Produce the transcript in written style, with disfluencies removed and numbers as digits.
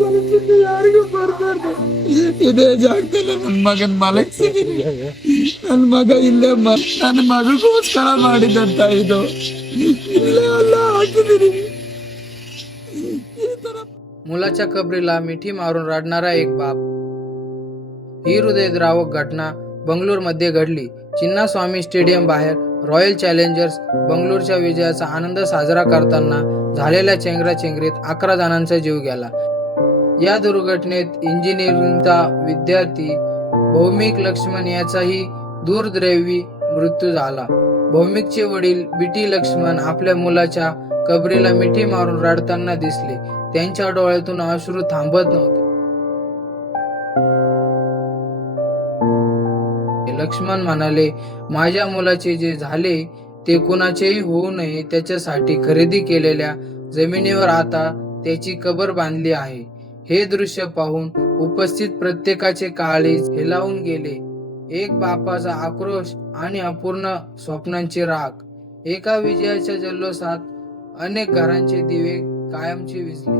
ಪರಿಸ್ಥಿತಿ ಯಾರಿಗೂ ಬರ್ಬಾರ್ದು. ಇದೇ ಜಾಗದಲ್ಲಿ ನನ್ನ ಮಗನ್ ಮಲಗಿಸಿದೀನಿ. ನನ್ನ ಮಗ ಇಲ್ಲೇ ನನ್ನ ಮಗಳಿಗೋಸ್ಕರ ಮಾಡಿದಂತ ಇದು ಇಲ್ಲೇ ಎಲ್ಲ ಹಾಕಿದೀನಿ. मुलाच्या कबरीला मिठी मारून रडणारा एक बाप. ही हृदयद्रावक घटना बंगलोरमध्ये घडली. चिन्नास्वामी स्टेडियम बाहेर रॉयल चॅलेंजर्स बंगलोरच्या विजयाचा आनंद साजरा करताना झालेल्या चेंगराचेंगरीत 11 जणांचा जीव गेला. या दुर्घटनेत इंजिनिअरिंगचा विद्यार्थी भौमिक लक्ष्मण याचाही दुर्दैवी मृत्यू झाला. भौमिकचे वडील बीटी लक्ष्मण आपल्या मुलाच्या कबरीला मिठी मारून रडताना दिसले. त्यांच्या डोळ्यातून अश्रू थांबत नव्हते. लक्ष्मण म्हणाले, माझ्या मुलाचे जे झाले ते कुणाचेही होऊ नये, त्याच्यासाठी खरेदी केलेल्या जमिनीवर आता त्याची कबर बांधली आहे. हे दृश्य पाहून उपस्थित प्रत्येकाचे काळीज हेलावून गेले. एक बापाचा आक्रोश आणि अपूर्ण स्वप्नांची राख. एका विजयाच्या जल्लोषात अनेक घरांचे दिवे कायमचे विझले.